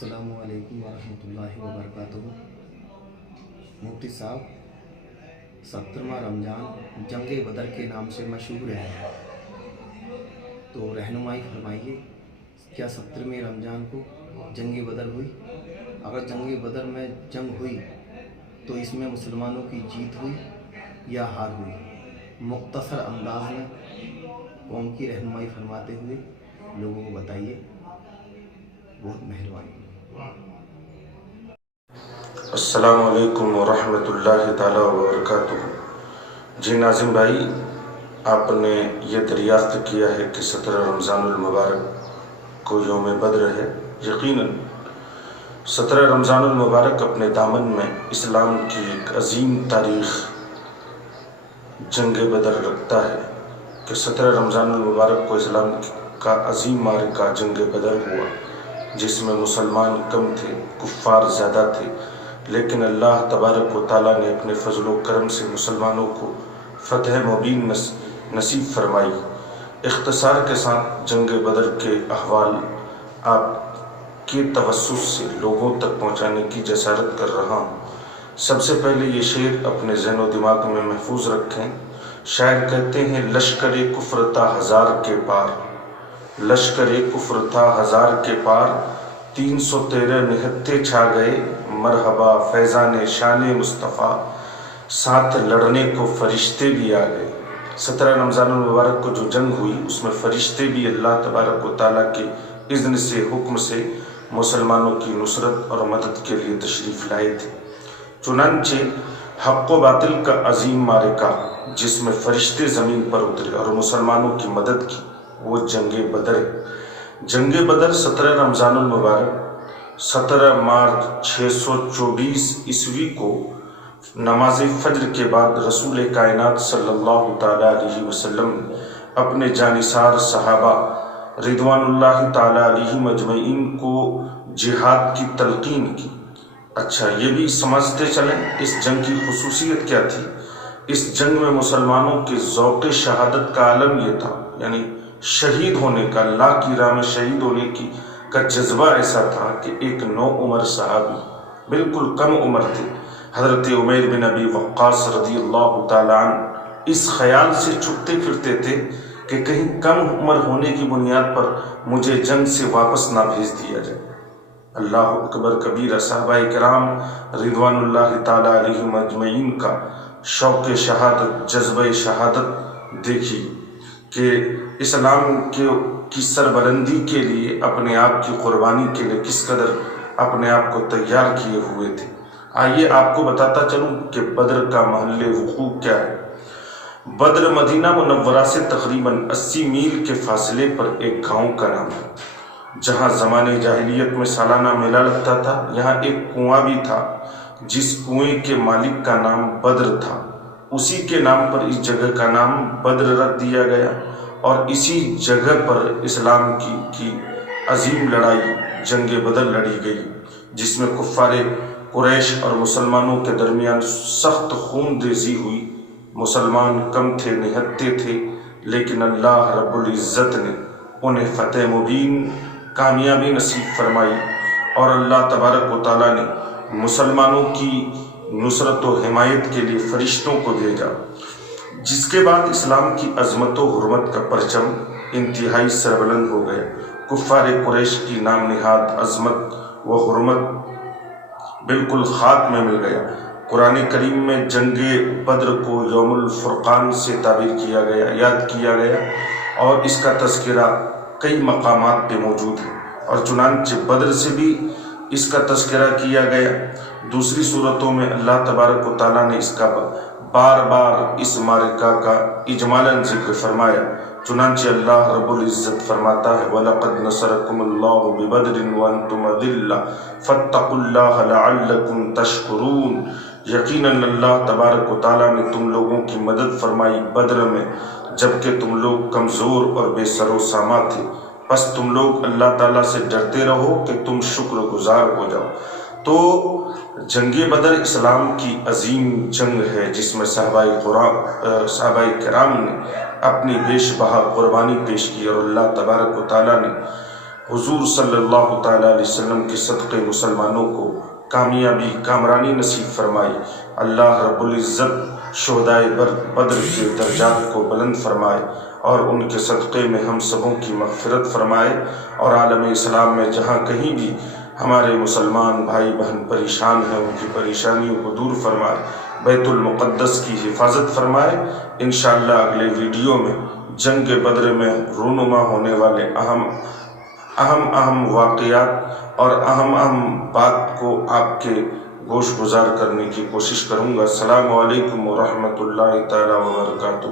अस्सलामु अलैकुम वरहमतुल्लाहि वबरकातुहू। मुफ्ती साहब, 70वां रमज़ान जंग बदर के नाम से मशहूर है, तो रहनुमाई फरमाइए, क्या 70वें रमज़ान को जंग बदर हुई? अगर जंग बदर में जंग हुई तो इसमें मुसलमानों की जीत हुई या हार हुई? मुख्तसर अंदाज में कौम की रहनुमाई फरमाते हुए लोगों को बताइए, बहुत मेहरबानी। अस्सलामु अलैकुम वरहमतुल्लाहि ताला वबरकातुहू। जी नाज़िम भाई, आपने ये दरियाफ्त किया है कि 17 रमज़ानुल मुबारक को यौम बद्र है। यकीनन 17 रमज़ानुल मुबारक अपने दामन में इस्लाम की एक अजीम तारीख़ जंग बदर रखता है कि 17 रमज़ानुल मुबारक को इस्लाम का अजीम मारका जंग बदर हुआ, जिसमें मुसलमान कम थे, कुफ़ार ज़्यादा थे, लेकिन अल्लाह तबारक व तआला ने अपने फजल व करम से मुसलमानों को फ़तह मुबीन नसीब फरमाई। इख्तिसार के साथ जंग बदर के अहवाल आपके तवस्सुस से लोगों तक पहुँचाने की जसारत कर रहा हूँ। सबसे पहले ये शेर अपने ज़हन व दिमाग में महफूज रखें। शायर कहते हैं, लश्कर कुफ्र था हज़ार के पार, लश्कर कुफ्र था हज़ार के पार, 313 निहत्ते छा गए, मरहबा फैज़ान शान मुस्तफ़ा, साथ लड़ने को फरिश्ते भी आ गए। 17 रमज़ानुल मुबारक को जो जंग हुई, उसमें फरिश्ते भी अल्लाह तबारक व तआला के इज़्न से, हुक्म से मुसलमानों की नुसरत और मदद के लिए तशरीफ़ लाए थे। चुनांचे हक़ व बातिल का अजीम मारका, जिसमें फरिश्ते ज़मीन पर उतरे और मुसलमानों की मदद की, वो जंग बदर है। जंग बदर 17 रमज़ानुल मुबारक 17 मार्च 624 ईस्वी को नमाज फज्र के बाद रसूल कायनात सल्लल्लाहु ताला अलैहि वसल्लम अपने जानिसार सहाबा रिदवानुल्लाह ताला अलैहिम अजमईन को जिहाद की तलकीन की। अच्छा, ये भी समझते चलें इस जंग की खुसूसियत क्या थी। इस जंग में मुसलमानों के ज़ौक़ शहादत का आलम ये था, यानी शहीद होने का, अल्लाह की राह में शहीद होने की का जज्बा ऐसा था कि एक नौ उम्र सहाबी, बिल्कुल कम उम्र थे, हज़रत उमैर बिन अबी वक्कास रज़ियल्लाहु ताला अन्हु, इस ख़याल से छुपते फिरते थे कि कहीं कम उम्र होने की बुनियाद पर मुझे जंग से वापस ना भेज दिया जाए। अल्लाह अकबर कबीरा। सहाबाए किराम रिदवानुल्लाह ताला अलैहिम अजमईन का शौक़ शहादत, जज्बे शहादत देखी कि इस्लाम की सरबलंदी के लिए, अपने आप की कुर्बानी के लिए किस कदर अपने आप को तैयार किए हुए थे। आइए आपको बताता चलूँ कि बद्र का महल वक़ूअ क्या है। बद्र मदीना मुनव्वरा से तकरीबन 80 मील के फासले पर एक गांव का नाम है, जहां ज़माने जाहिलियत में सालाना मेला लगता था। यहाँ एक कुआं भी था, जिस कुएं के मालिक का नाम बद्र था। उसी के नाम पर इस जगह का नाम बद्र रख दिया गया और इसी जगह पर इस्लाम की अजीम लड़ाई जंग बदर लड़ी गई, जिसमें कुफ़ारे कुरैश और मुसलमानों के दरमियान सख्त खूनरेज़ी हुई। मुसलमान कम थे, निहत्ते थे, लेकिन अल्लाह रब्बुल इज़्ज़त ने उन्हें फ़तह मुबीन, कामयाबी नसीब फरमाई और अल्लाह तबारक व तआला ने मुसलमानों की नुसरत व हिमायत के लिए फ़रिश्तों को भेजा, जिसके बाद इस्लाम की अज़मत व हुर्मत का परचम इंतहाई सरबुलंद हो गया। कुफ़ार कुरैश की नाम निहाद अज़मत व हुर्मत बिल्कुल खाक में मिल गया। कुरान करीम में जंगे बद्र को यौमुल फुरक़ान से ताबीर किया गया, याद किया गया और इसका तज़किरा कई मकामात पे मौजूद है और चुनांचे बद्र से भी इसका तज़किरा किया गया। दूसरी सूरतों में अल्लाह तबारक व तआला ने इसका बार बार इस मारका का इजमालन जिक्र फरमाया। चुनांचे अल्लाह रब्बुल इज़्ज़त फरमाता है, वलक़द नसरकुमुल्लाहु बिबद्रिन व अंतुम अज़िल्ला फत्तक़ुल्लाह लअल्लकुम तशकुरून। यकीनन अल्लाह तबारक व तआला ने तुम लोगों की मदद फरमाई बद्र में, जबकि तुम लोग कमज़ोर और बेसरो सामा थे। बस तुम लोग अल्लाह ताला से डरते रहो कि तुम शुक्रगुजार हो जाओ। तो जंग बदर इस्लाम की अजीम जंग है, जिसमें सहाबाए किराम ने अपनी बेशबहा कुर्बानी पेश की और अल्लाह तबारक व तआला ने حضور صلی اللہ تعالیٰ علیہ وسلم کے صدقے مسلمانوں کو کامیابی کامرانی نصیب فرمائی۔ اللہ رب العزت شہدائے بدر کے درجات کو بلند فرمائے اور ان کے صدقے میں ہم سبوں کی مغفرت فرمائے، اور عالم اسلام میں جہاں کہیں بھی ہمارے مسلمان بھائی بہن پریشان ہیں ان کی پریشانیوں کو دور فرمائے، بیت المقدس کی حفاظت فرمائے۔ انشاءاللہ اگلے ویڈیو میں جنگ بدر میں رونما ہونے والے اہم واقعات اور اہم بات کو آپ کے گوش گزار کرنے کی کوشش کروں گا۔ السلام علیکم ورحمۃ اللہ تعالیٰ وبرکاتہ۔